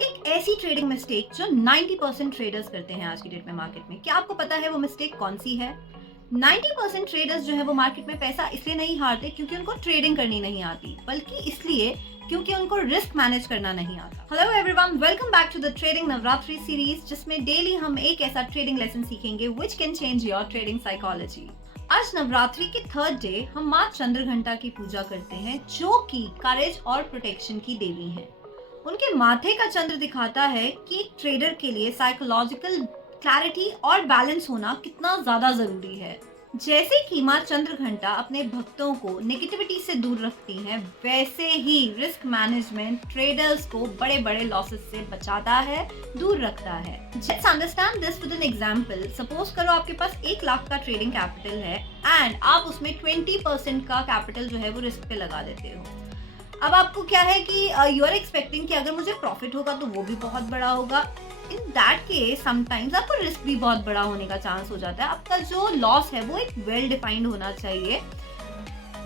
एक ऐसी trading mistake जो 90% ट्रेडर्स करते हैं आज की डेट में मार्केट में। क्या आपको पता है वो मिस्टेक कौन सी है? 90% ट्रेडर्स जो है वो मार्केट में पैसा इसलिए नहीं हारते क्योंकि उनको ट्रेडिंग करनी नहीं आती, बल्कि इसलिए क्योंकि उनको रिस्क मैनेज करना नहीं आता। Hello everyone, welcome back to the trading Navratri series, जिसमें डेली हम एक ऐसा ट्रेडिंग लेसन सीखेंगे which can change your trading psychology. आज नवरात्रि के थर्ड डे हम माँ चंद्रघंटा की पूजा करते हैं, जो कि करेज और प्रोटेक्शन की देवी हैं। उनके माथे का चंद्र दिखाता है कि एक ट्रेडर के लिए साइकोलॉजिकल क्लैरिटी और बैलेंस होना कितना ज्यादा जरूरी है। जैसे कि माँ चंद्रघंटा अपने भक्तों को नेगेटिविटी से दूर रखती हैं, वैसे ही रिस्क मैनेजमेंट ट्रेडर्स को बड़े बड़े लॉसेस से बचाता है, दूर रखता है। Let's understand this with an example. Suppose करो आपके पास 1 लाख का ट्रेडिंग कैपिटल है एंड आप उसमें 20% का कैपिटल जो है वो रिस्क पे लगा देते हो। अब आपको क्या है कि यू आर एक्सपेक्टिंग कि अगर मुझे प्रॉफिट होगा तो वो भी बहुत बड़ा होगा। इन दैट केस समटाइम्स आपको रिस्क भी बहुत बड़ा होने का चांस हो जाता है। आपका जो लॉस है वो एक वेल डिफाइंड होना चाहिए।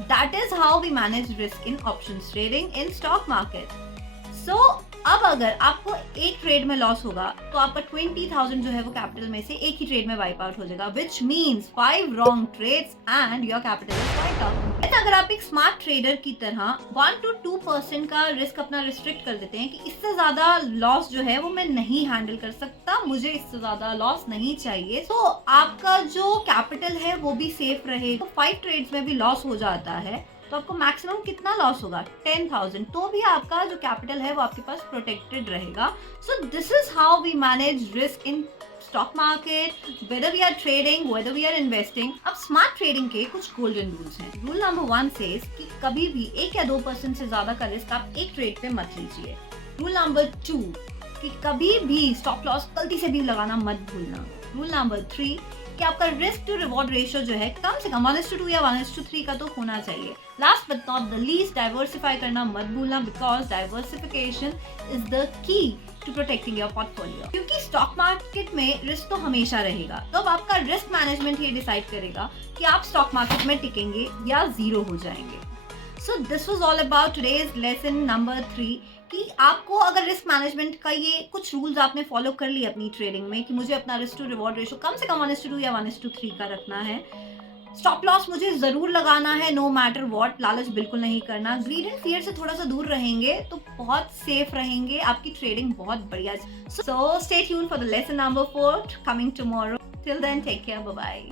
That is how we manage risk in options trading in stock market. So अब अगर आपको एक ट्रेड में लॉस होगा तो आपका 20,000 जो है वो कैपिटल में से एक ही ट्रेड में वाइप आउट हो जाएगा, which means 5 wrong trades and your capital is wiped out. अगर आप एक स्मार्ट ट्रेडर की तरह 1 to 2% का रिस्क अपना रिस्ट्रिक्ट कर देते हैं कि इससे ज्यादा लॉस जो है वो मैं नहीं हैंडल कर सकता, मुझे इससे ज्यादा लॉस नहीं चाहिए, तो आपका जो कैपिटल है वो भी सेफ रहेगा। 5 ट्रेड्स में भी लॉस हो जाता है तो आपको मैक्सिमम कितना लॉस होगा? 10,000। तो भी आपका जो कैपिटल है वो आपके पास प्रोटेक्टेड रहेगा। So this is how we manage risk in stock market, whether we are trading, whether we are investing. अब स्मार्ट ट्रेडिंग के कुछ गोल्डन रूल्स हैं। रूल नंबर 1 सेज कि कभी भी 1 या 2% से ज्यादा का रिस्क आप एक ट्रेड पे मत लीजिए। रूल नंबर 2 कि कभी भी स्टॉप लॉस गलती से भी लगाना मत भूलना। रूल नंबर 3 कि आपका रिस्क टू रिवॉर्ड रेशियो जो है कम से कम 1:2 या 1:3 का तो होना चाहिए। Last but not the least, diversify करना मत भूलना, because diversification is the key to protecting your portfolio. क्योंकि स्टॉक मार्केट में रिस्क तो हमेशा रहेगा, तो अब आपका रिस्क मैनेजमेंट ये डिसाइड करेगा कि आप स्टॉक मार्केट में टिकेंगे या जीरो हो जाएंगे। So this was all about today's lesson number 3 कि आपको अगर रिस्क मैनेजमेंट का ये कुछ रूल्स आपने फॉलो कर लिए अपनी ट्रेडिंग में कि मुझे अपना रिस्क टू रिवॉर्ड रेशियो कम से कम 1:2 या 1:3 का रखना है, स्टॉप लॉस मुझे जरूर लगाना है नो मैटर व्हाट, लालच बिल्कुल नहीं करना, ग्रीड एंड फियर से थोड़ा सा दूर रहेंगे तो बहुत सेफ रहेंगे, आपकी ट्रेडिंग बहुत बढ़िया। So stay tuned for the lesson number 4 coming tomorrow. Till then take care, bye bye.